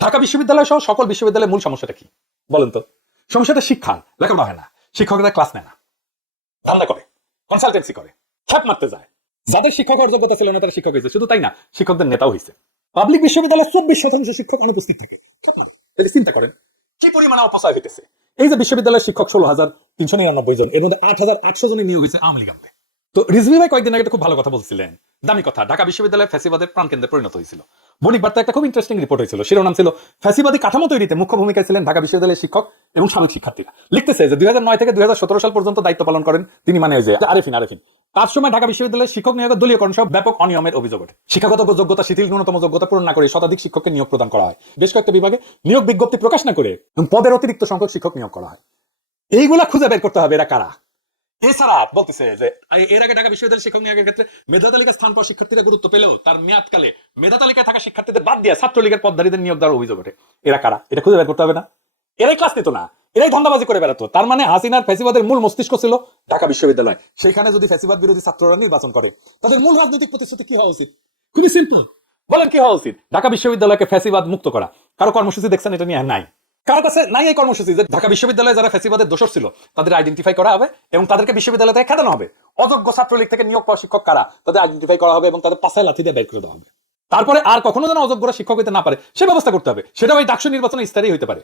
ঢাকা বিশ্ববিদ্যালয় সহ সকল বিশ্ববিদ্যালয়ের মূল সমস্যাটা কি? বলেন তো। সমস্যাটা শিক্ষা। লেখাপড়া হয় না। শিক্ষকরা ক্লাস নেয় না। ধান্দা করে। কনসালটেন্সি করে। খ্যাপ মারতে যায়। যাদের শিক্ষক হওয়ার যোগ্যতা ছিল না, তারা শিক্ষক হয়েছে। শুধু তাই না, শিক্ষকদের নেতাও হয়েছে। পাবলিক বিশ্ববিদ্যালয়ে চব্বিশ শতাংশ শিক্ষক অনুপস্থিত থাকে। তাহলে চিন্তা করেন, কি পরিমাণে অপচয় হইতেছে? এই যে বিশ্ববিদ্যালয়ের শিক্ষক ষোলো হাজার তিনশো নিরানব্বই জন, এর মধ্যে আট হাজার আটশো জনের নিয়োগ হয়েছে আওয়ামী লীগ। তো রিজভি ভাই কয়েকদিন আগে খুব ভালো কথা বলছিলেন। দামি কথা। ঢাকা বিশ্ববিদ্যালয় ফ্যাসিবাদের প্রাণকেন্দ্রে পরিণত হয়েছিল। বণিক বার্তা একটা খুব ইন্টারেস্টিং রিপোর্ট হয়েছিল। শিরোনাম ছিল, ফ্যাসিবাদী কাঠামো তৈরিতে মুখ্য ভূমিকায় ছিলেন ঢাকা বিশ্ববিদ্যালয়ের শিক্ষক এবং সাবেক শিক্ষার্থীরা। লিখতেছে যে দু হাজার নয় থেকে দুই হাজার সতেরো সাল পর্যন্ত দায়িত্ব পালন করেন। তিনি মানে যে আরেফিন আরেফিন। তার সময় ঢাকা বিশ্ববিদ্যালয়ের শিক্ষক নিয়োগের দলীয়করণ সহ ব্যাপক অনিয়মের অভিযোগ ওঠে। শিক্ষাগত যোগ্যতা, শিথিল, ন্যূনতম যোগ্যতা পূরণ না করে শতাধিক শিক্ষককে নিয়োগ প্রদান করা হয়। বেশ কয়েকটা বিভাগে নিয়োগ বিজ্ঞপ্তি প্রকাশ না করে এবং পদের অতিরিক্ত সংখ্যক শিক্ষক নিয়োগ করা হয়। এইগুলা খুঁজে বের করতে হবে এরা কারা? এছাড়া বলতেছে যে এর আগে ঢাকা শিক্ষক নিয়োগের ক্ষেত্রে মেধা তালিকা স্থান পাওয়া শিক্ষার্থীরা গুরুত্ব পেলেও তার মেয়াদকালে মেধা তালিকায় থাকা শিক্ষার্থীদের বাদ দিয়ে ছাত্রলীগের নিয়োগ দেওয়ার অভিযোগ ওঠে। এরা কারা? এটা খুঁজে বের করতে হবে না। এরাই ক্লাস নিত না। এরাই ধান্দাবাজি করে বেড়াতো। তার মানে হাসিনার ফ্যাসিবাদের মূল মস্তিষ্ক ছিল ঢাকা বিশ্ববিদ্যালয়। সেখানে যদি ফ্যাসিবাদ বিরোধী ছাত্ররা নির্বাচন করে, তাদের মূল রাজনৈতিক প্রতিশ্রুতি কি হওয়া উচিত? খুবই সিম্পল বলেন কি হওয়া উচিত? ঢাকা বিশ্ববিদ্যালয়কে ফ্যাসিবাদ মুক্ত করা। কারও কর্মসূচি দেখছেন, এটা নিয়ে নাই। কারও কাছে নাই এই কর্মসূচি যে ঢাকা বিশ্ববিদ্যালয়ে যারা ফেসিবাদের দোষর ছিল, তাদের আইডেন্টিফাই করা হবে এবং তাদেরকে বিশ্ববিদ্যালয় থেকে খেদানো হবে। অযোগ্য ছাত্রলীগ থেকে নিয়োগ পাওয়া শিক্ষক কারা? তাদের আইডেন্টিফাই করা হবে এবং তাদের পাশে লাথি দিয়ে বের করে দেওয়া হবে। তারপরে আর কখনো যেন অযোগ্যরা শিক্ষক হইতে না পারে, সে ব্যবস্থা করতে হবে। সেটা ওই ডাকসু নির্বাচনে স্থায়ী হতে পারে।